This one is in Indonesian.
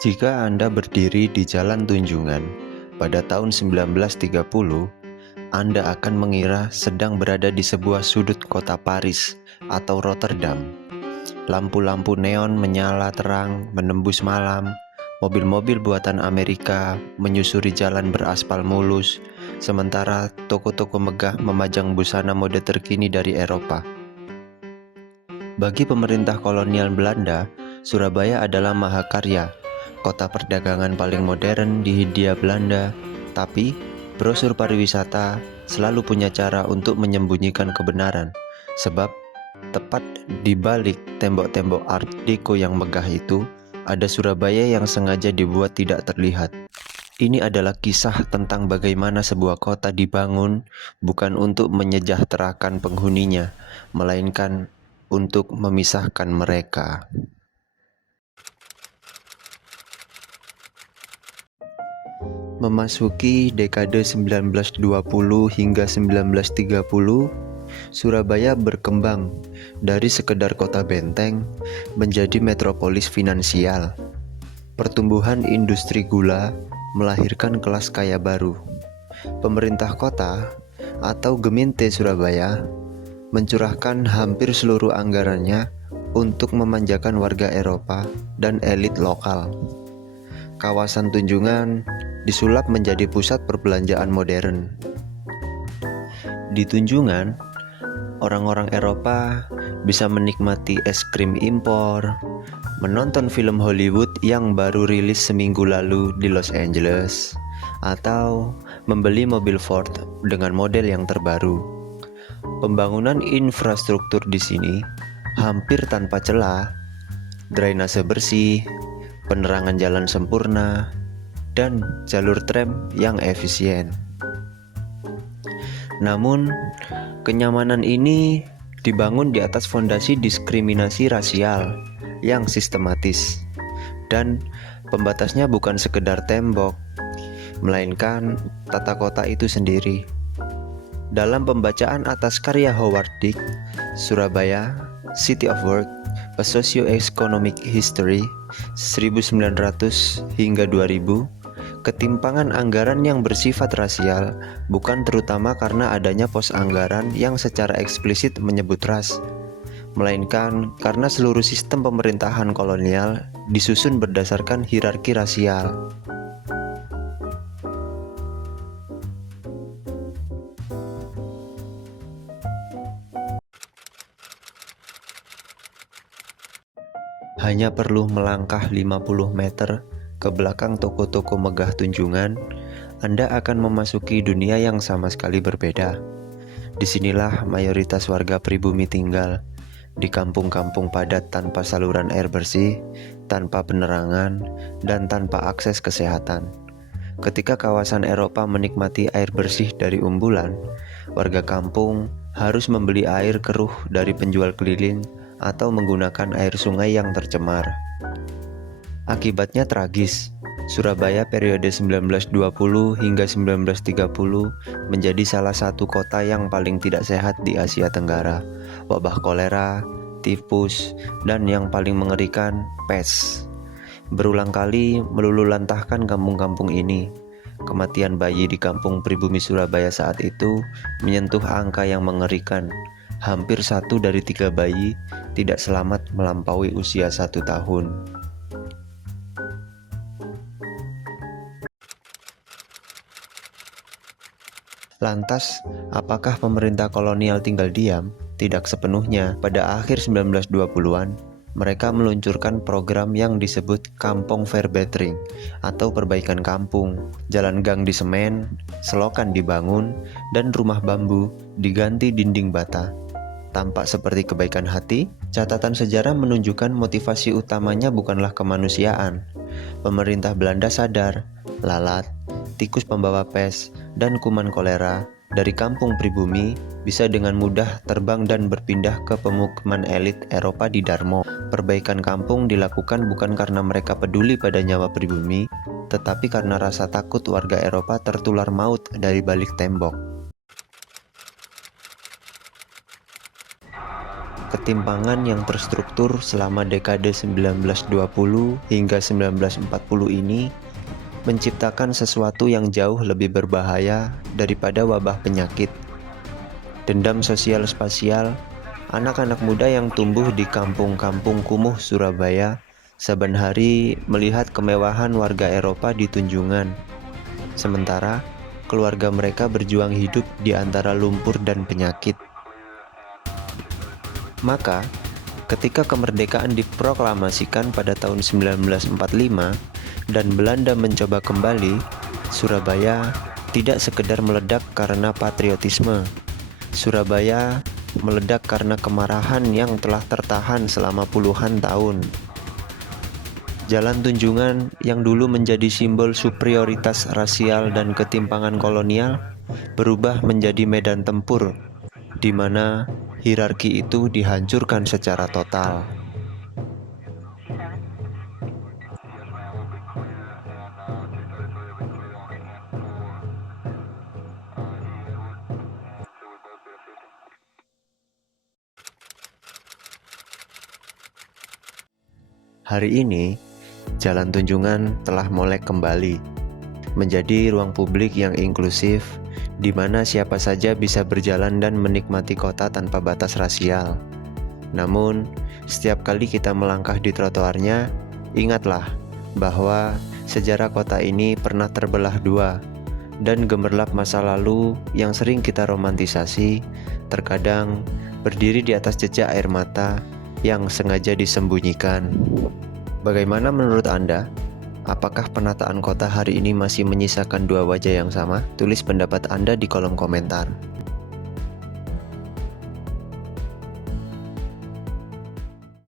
Jika Anda berdiri di Jalan Tunjungan pada tahun 1930, Anda akan mengira sedang berada di sebuah sudut kota Paris atau Rotterdam. Lampu-lampu neon menyala terang menembus malam, mobil-mobil buatan Amerika menyusuri jalan beraspal mulus, sementara toko-toko megah memajang busana mode terkini dari Eropa. Bagi pemerintah kolonial Belanda, Surabaya adalah mahakarya, kota perdagangan paling modern di Hindia Belanda. Tapi, brosur pariwisata selalu punya cara untuk menyembunyikan kebenaran, sebab tepat di balik tembok-tembok Art Deco yang megah itu, ada Surabaya yang sengaja dibuat tidak terlihat. Ini adalah kisah tentang bagaimana sebuah kota dibangun bukan untuk menyejahterakan penghuninya, melainkan untuk memisahkan mereka. Memasuki dekade 1920 hingga 1930, Surabaya berkembang dari sekedar kota benteng menjadi metropolis finansial. Pertumbuhan industri gula melahirkan kelas kaya baru. Pemerintah kota atau Geminte Surabaya mencurahkan hampir seluruh anggarannya untuk memanjakan warga Eropa dan elit lokal. Kawasan Tunjungan disulap menjadi pusat perbelanjaan modern. Di Tunjungan, orang-orang Eropa bisa menikmati es krim impor, menonton film Hollywood yang baru rilis seminggu lalu di Los Angeles, atau membeli mobil Ford dengan model yang terbaru. Pembangunan infrastruktur di sini hampir tanpa celah, drainase bersih, penerangan jalan sempurna, dan jalur tram yang efisien. Namun, kenyamanan ini dibangun di atas fondasi diskriminasi rasial yang sistematis, dan pembatasnya bukan sekedar tembok, melainkan tata kota itu sendiri. Dalam pembacaan atas karya Howard Dick, Surabaya, City of Work, A Socio-Economic History, 1900 hingga 2000, ketimpangan anggaran yang bersifat rasial bukan terutama karena adanya pos anggaran yang secara eksplisit menyebut ras, melainkan karena seluruh sistem pemerintahan kolonial disusun berdasarkan hierarki rasial. Hanya perlu melangkah 50 meter ke belakang toko-toko megah Tunjungan, Anda akan memasuki dunia yang sama sekali berbeda. Disinilah mayoritas warga pribumi tinggal, di kampung-kampung padat tanpa saluran air bersih, tanpa penerangan, dan tanpa akses kesehatan. Ketika kawasan Eropa menikmati air bersih dari umbulan, warga kampung harus membeli air keruh dari penjual keliling atau menggunakan air sungai yang tercemar. Akibatnya tragis. Surabaya periode 1920 hingga 1930 menjadi salah satu kota yang paling tidak sehat di Asia Tenggara. Wabah kolera, tifus, dan yang paling mengerikan, pes berulang kali melululantahkan kampung-kampung ini. Kematian bayi di kampung pribumi Surabaya saat itu menyentuh angka yang mengerikan. Hampir 1 dari 3 bayi tidak selamat melampaui usia 1 tahun. Lantas, apakah pemerintah kolonial tinggal diam? Tidak sepenuhnya. Pada akhir 1920-an, mereka meluncurkan program yang disebut Kampung Verbetering atau perbaikan kampung. Jalan gang di semen, selokan dibangun, dan rumah bambu diganti dinding bata. Tampak seperti kebaikan hati, catatan sejarah menunjukkan motivasi utamanya bukanlah kemanusiaan. Pemerintah Belanda sadar, lalat, tikus pembawa pes, dan kuman kolera dari kampung pribumi bisa dengan mudah terbang dan berpindah ke pemukiman elit Eropa di Darmo. Perbaikan kampung dilakukan bukan karena mereka peduli pada nyawa pribumi, tetapi karena rasa takut warga Eropa tertular maut dari balik tembok. ketimpangan yang terstruktur selama dekade 1920 hingga 1940 ini menciptakan sesuatu yang jauh lebih berbahaya daripada wabah penyakit. Dendam sosial spasial, anak-anak muda yang tumbuh di kampung-kampung kumuh Surabaya saban hari melihat kemewahan warga Eropa di Tunjungan. Sementara keluarga mereka berjuang hidup di antara lumpur dan penyakit. Maka, ketika kemerdekaan diproklamasikan pada tahun 1945 dan Belanda mencoba kembali, Surabaya tidak sekedar meledak karena patriotisme. Surabaya meledak karena kemarahan yang telah tertahan selama puluhan tahun. Jalan Tunjungan yang dulu menjadi simbol superioritas rasial dan ketimpangan kolonial berubah menjadi medan tempur, di mana hierarki itu dihancurkan secara total. Hari ini, Jalan Tunjungan telah molek kembali menjadi ruang publik yang inklusif, di mana siapa saja bisa berjalan dan menikmati kota tanpa batas rasial. Namun, setiap kali kita melangkah di trotoarnya, ingatlah bahwa sejarah kota ini pernah terbelah dua, dan gemerlap masa lalu yang sering kita romantisasi terkadang berdiri di atas jejak air mata yang sengaja disembunyikan. Bagaimana menurut Anda? Apakah penataan kota hari ini masih menyisakan dua wajah yang sama? Tulis pendapat Anda di kolom komentar.